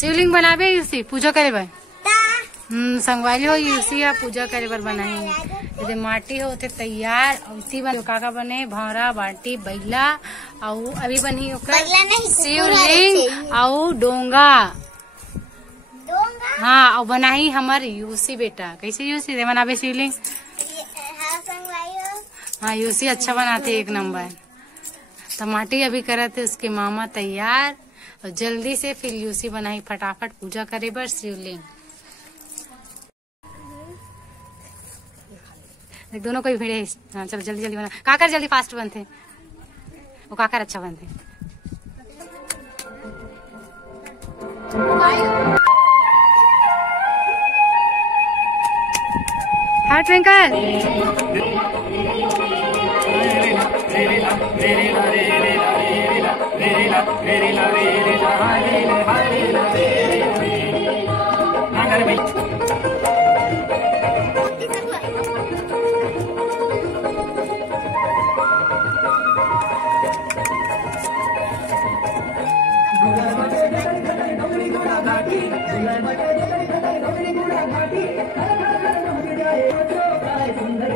शिवलिंग बनाबे यूसी पूजा करे बर संगवाली हो यूसी या पूजा करे बर बनाई यदि माटी होते तैयार उसी बन काका बने भौरा बाल्टी बैला और अभी बनी शिवलिंग और डोंगा। हाँ और बनाई हमार यूसी बेटा कैसे यूसी दे बनाबे शिवलिंग। हाँ यूसी अच्छा बनाते एक नंबर। तो माटी अभी करते उसके मामा तैयार और जल्दी से फिर यूसी बनाई फटाफट पूजा करे बर शिवलिंग। दोनों कोई भिड़े। हाँ चलो जल्दी जल्दी बना काकर जल्दी फास्ट बनते वो काकर अच्छा बनते। हाँ ट्विंकल सुंदर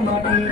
माटी